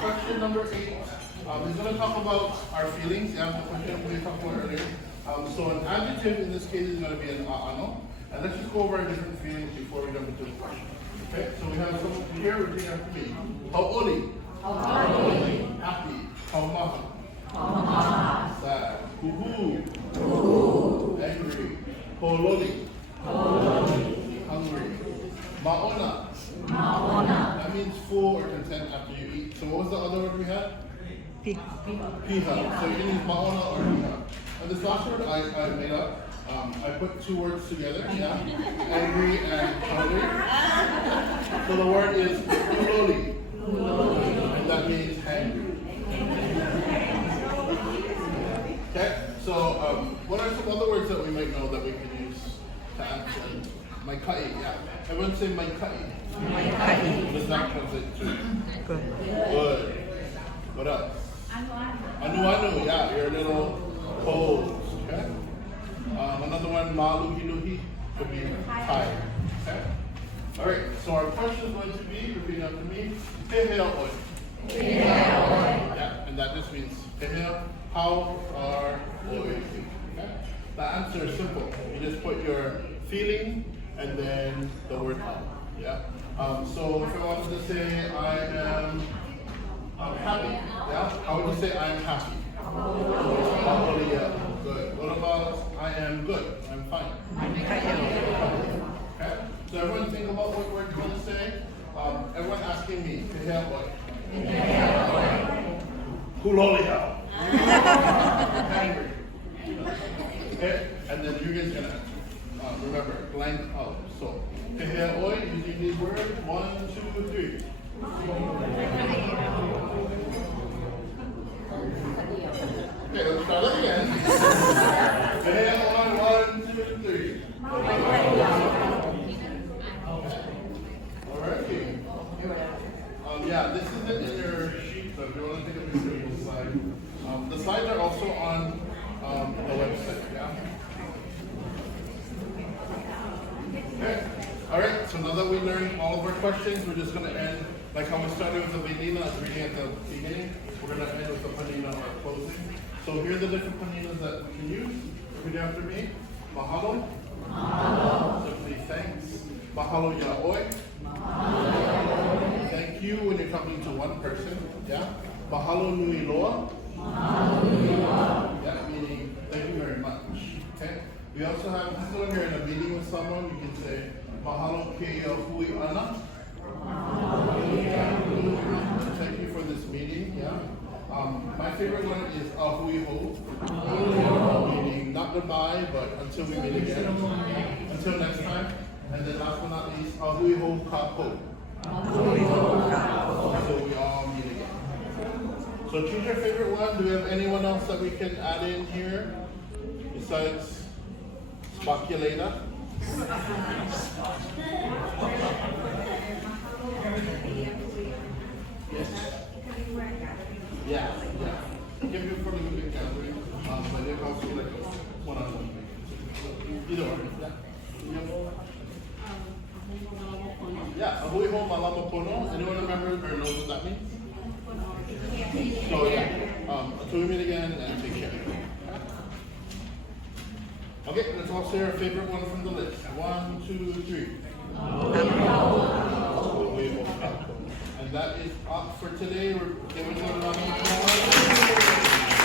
question number 8 is going to talk about our feelings. Yeah, the question we talked about earlier. So an adjective in this case is going to be an ʻAʻano. And let's just go over our different feelings before we jump into the question. Okay, so we have some here repeating after me. Hau'oli. Hau'oli. Happy. Kaumaha. Kaumaha. Sad. Huhū. Huhū. Angry. Pōloli. Pōloli. Hungry. Māʻona. Māʻona. That means full or content after you eat. So what was the other word we had? Piha. Piha. So you can use Māʻona or Piha. And this last word I made up. I put 2 words together, yeah? Angry and hungry. So the word is Huloli. And that means hangry. Okay? So what are some other words that we might know that we can use to answer? Maikaʻi, yeah. Everyone say Maikaʻi. Maikaʻi. What does that translate to? Good. Good. What else? Anuanu, yeah, your little pose. Okay? Another one, Māluhiluhi, could be tired. Okay? Alright, so our question is going to be, repeating after me, Pehea oi. Pehea oi. Yeah, and that just means Pehea, how are oi. Okay? The answer is simple. You just put your feeling and then the word how. Yeah? So if I wanted to say I am happy, yeah? How would you say I am happy? Hau'oli, yeah. Good. What about I am good? I'm fine. Okay? So everyone think about what word you want to say. Everyone asking me, Pehea oi. Huloli how? Hangry. Okay? And then you guys are going to answer. Remember, blank out. So, Pehea oi, using these words. 1, 2, 3. Okay, let's start again. Pehea oi, 1, 2, 3. Alright. Yeah, this isn't in your sheet, so if you want to take a picture of the slide. The slides are also on the website, yeah? Okay. Alright, so now that we learned all of our questions, we're just going to end like how we started with the Panina at the reading at the beginning. We're going to end with the Panina or closing. So here are the different Paninas that we can use. Repeat after me. Mahalo. Mahalo. Simply thanks. Mahalo yaoi. Mahalo. Thank you when you're talking to one person. Yeah. Mahalo nui loa. Mahalo nui loa. Yeah, meaning thank you very much. Okay. We also have, when you're in a meeting with someone, you can say Mahalo kēia ʻana. Thank you for this meeting. Yeah. My favorite one is Huhū, meaning not goodbye, but until we meet again. Until next time. And then last but not least, Huhū kākou. So we all meet again. So choose your favorite one. Do we have anyone else that we can add in here besides Speculator? Yes. Yeah. Give you for the big gathering, but they also like one-on-one. Either one. Yeah, ʻahui Mālama pono. Anyone remember or knows what that means? So yeah. Until we meet again, and take care. Okay, let's all say our favorite one from the list. 1, 2, 3. And that is up for today. We're giving a round of applause.